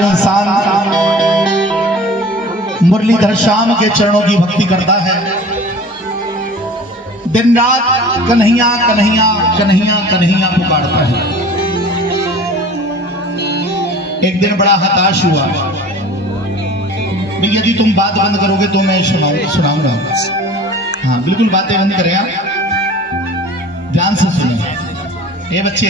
इंसान मुरलीधर श्याम के चरणों की भक्ति करता है, दिन रात कन्हैया कन्हैया कन्हैया कन्हैया पुकारता है। एक दिन बड़ा हताश हुआ, यदि तुम बात बंद करोगे तो मैं सुनाऊंगा। हाँ बिल्कुल, बातें बंद करें आप, ध्यान से सुने। ए बच्चे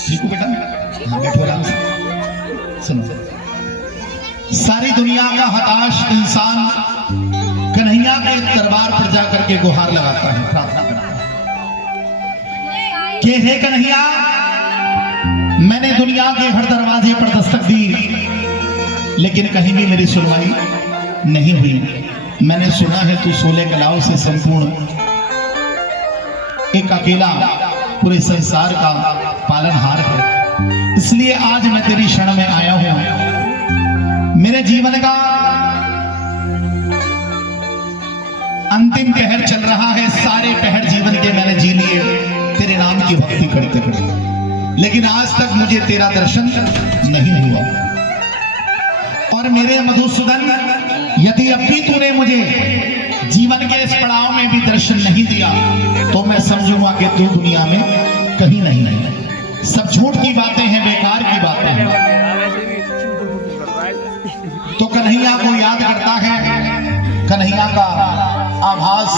ठीक हो बेटा? हाँ बैठो आराम से सुनो। सारी दुनिया का हताश इंसान कन्हैया के दरबार पर जाकर के गुहार लगाता है, प्रार्थना करता है कि हे कन्हैया, मैंने दुनिया के हर दरवाजे पर दस्तक दी लेकिन कहीं भी मेरी सुनवाई नहीं हुई। मैंने सुना है तू 16 कलाओं से संपूर्ण एक अकेला पूरे संसार का पालनहार है, इसलिए आज मैं तेरी शरण में आया हूं। मेरे जीवन का अंतिम पहर चल रहा है, सारे पहर जीवन के मैंने जी लिए तेरे नाम की भक्ति करते करते, लेकिन आज तक मुझे तेरा दर्शन नहीं हुआ। और मेरे मधुसूदन, यदि अब भी तूने मुझे जीवन के इस पड़ाव में भी दर्शन नहीं दिया तो मैं समझूंगा कि तू दुनिया में कहीं नहीं है। सब झूठ की बातें हैं, बेकार की बातें हैं। तो कन्हैया को याद करता है, कन्हैया का आभास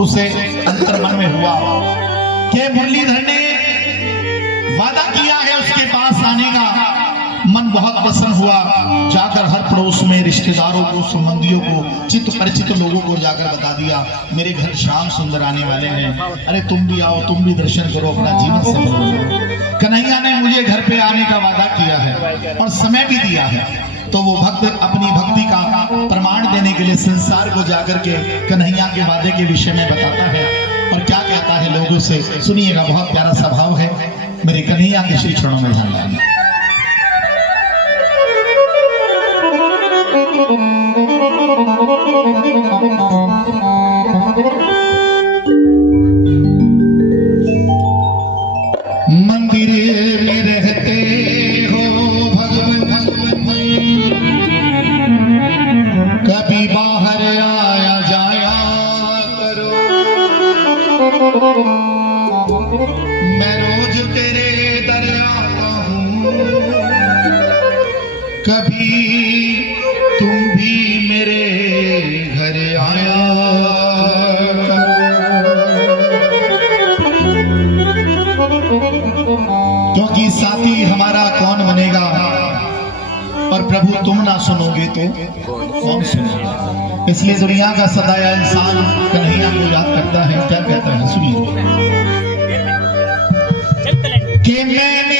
उसे अंतर्मन में हुआ कि मुरलीधर ने वादा किया है उसके पास आने का। मन बहुत प्रसन्न हुआ, जाकर हर पड़ोस में रिश्तेदारों को, संबंधियों को, चित परिचित लोगों को जाकर बता दिया मेरे घर श्याम सुंदर आने वाले हैं, अरे तुम भी आओ, तुम भी दर्शन करो, अपना जीवन सफल करो। कन्हैया ने मुझे घर पे आने का वादा किया है और समय भी दिया है, तो वो भक्त अपनी भक्ति का प्रमाण देने के लिए संसार को जाकर के कन्हैया के वादे के विषय में बताता है। और क्या कहता है लोगों से, सुनिएगा, बहुत प्यारा स्वभाव है। मेरे कन्हैया के श्री चरणों में ध्यान लगाना। मंदिर में रहते हो भगवान, कभी बाहर आया जाया करो। मैं रोज तेरे दर आता हूँ, कभी तुम भी मेरे घर आया करो। क्योंकि साथी हमारा कौन बनेगा, और प्रभु तुम ना सुनोगे तो कौन सुनेगा। इसलिए दुनिया का सदाया इंसान कन्हैया को याद करता है। क्या कहता है, सुनिए कि मैंने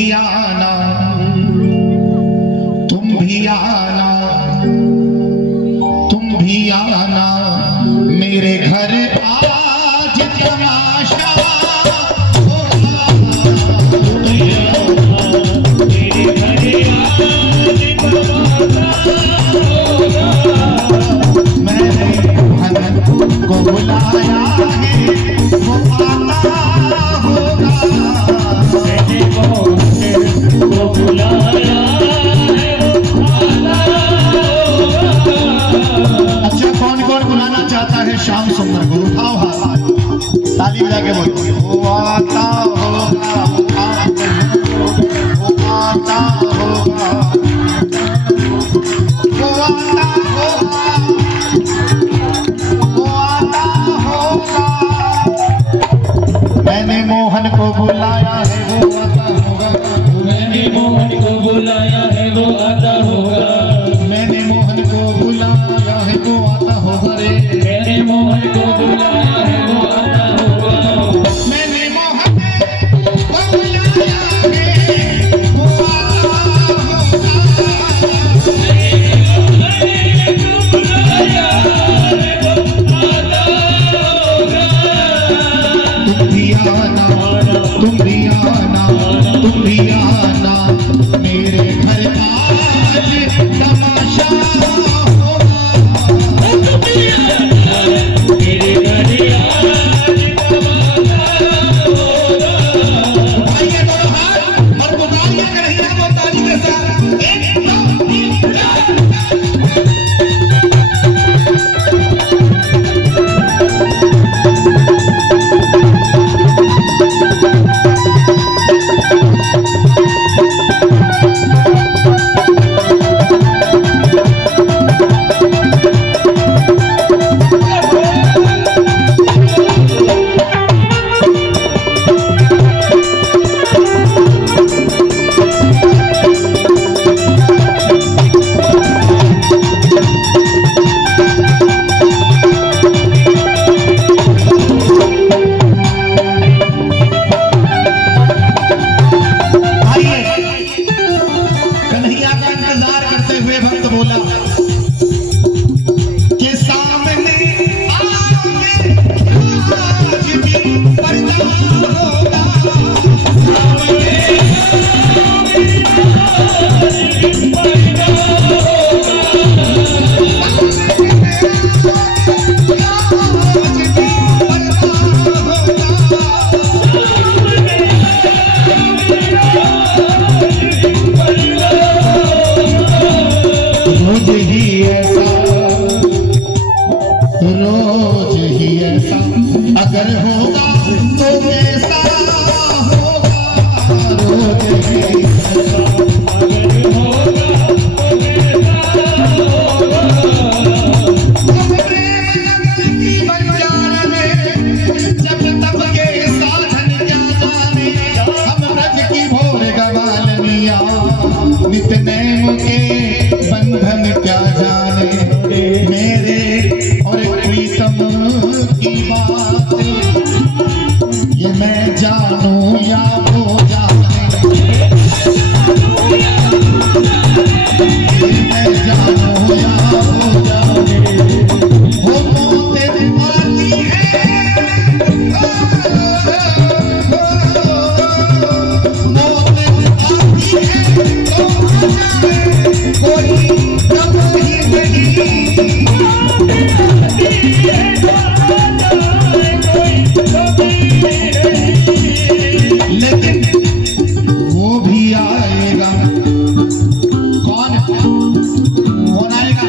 आना, तुम भी आना, तुम भी आना मेरे घर आज तमाशा होगा। मेरे घर आज मैंने भगत को बुलाया है, वो आना होगा। मैंने को बुलाया है, अच्छा कौन कौन बुलाना चाहता है श्याम सुंदर को? उठाओ हाथ, ताली बजा के बोलो, वो आता होगा, वो आता होगा, वो आता होगा, वो आता होगा। मैंने मोहन को बुलाया है, वो आता होगा। मैंने मोहन को बुलाया है, वो आता होगा। मैंने मोहन को बुलाया है, वो आता होगा रे। मैंने मोहन को बुलाया है, वो आता होगा। मैंने मोहन को बुलाया है, वो आता होगा। मैंने मोहन को बुलाया है, रोज ही ऐसा अगर होगा तो कैसा होगा, रोज ही ऐसा अगर होगा तो कैसा होगा। हम प्रेम नगर की बंजार में जब तब के साधन क्या जाने, हम ब्रज की भोर गवालनिया नित नैन के बंधन क्या जाने। मेरे और प्रीतम की बात ये मैं जानूं या वो जाने, ये मैं जानूं या वो जाने। वो मौतें आती है, मौतें आती है तो कोई कब ही नहीं। लेकिन वो भी आएगा। कौन कौन आएगा?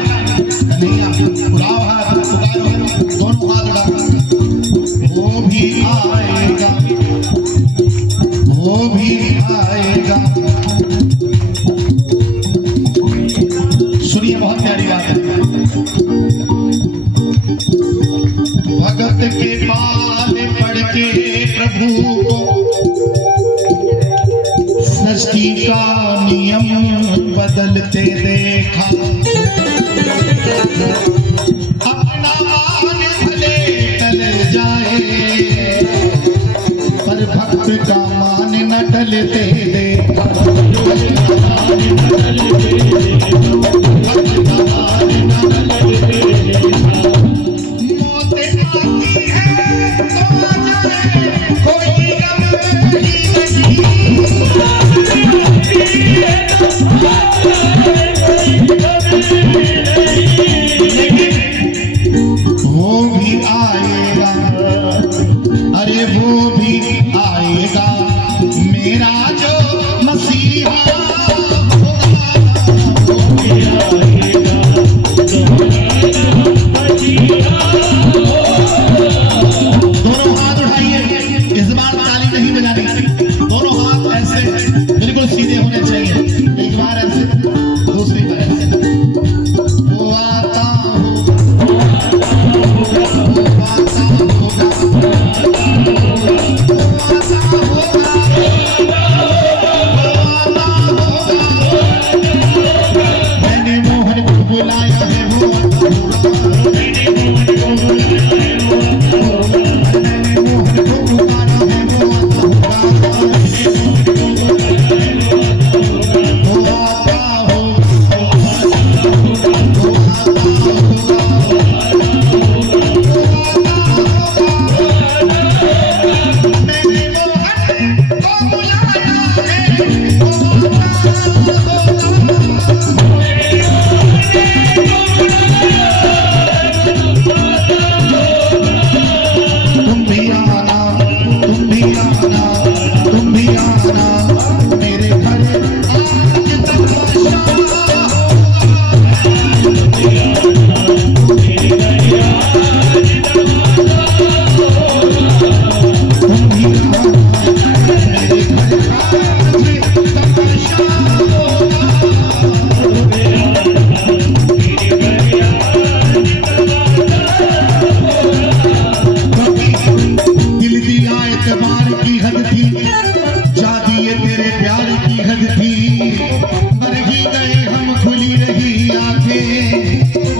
कन्हैया। बुलाओ है, पुकारो है, दोनों हाथ उठा। वो भी आएगा, वो भी आएगा। सुनिए, बहुत प्यारी बात है। भगत के पाल पढ़ के प्रभु को सृष्टि का नियम बदलते देखा। अपना मान भले टल जाए पर भक्त का मान न टलते देखा। वो भी आएगा, अरे वो भी आएगा मेरा जो मसीहा होगा, वो भी आएगा। दोनों हाथ उठाइए, इस बार ताली नहीं बजानी, दोनों हाथ ऐसे बिल्कुल सीधे होने चाहिए। एक बार ऐसे, दूसरी बार ऐसे। वो आता मैंने मोहन को बुलाया है, वो मैंने मोहन को पुकारा है, वो आता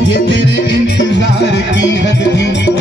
ये तेरे इंतजार की हद थी।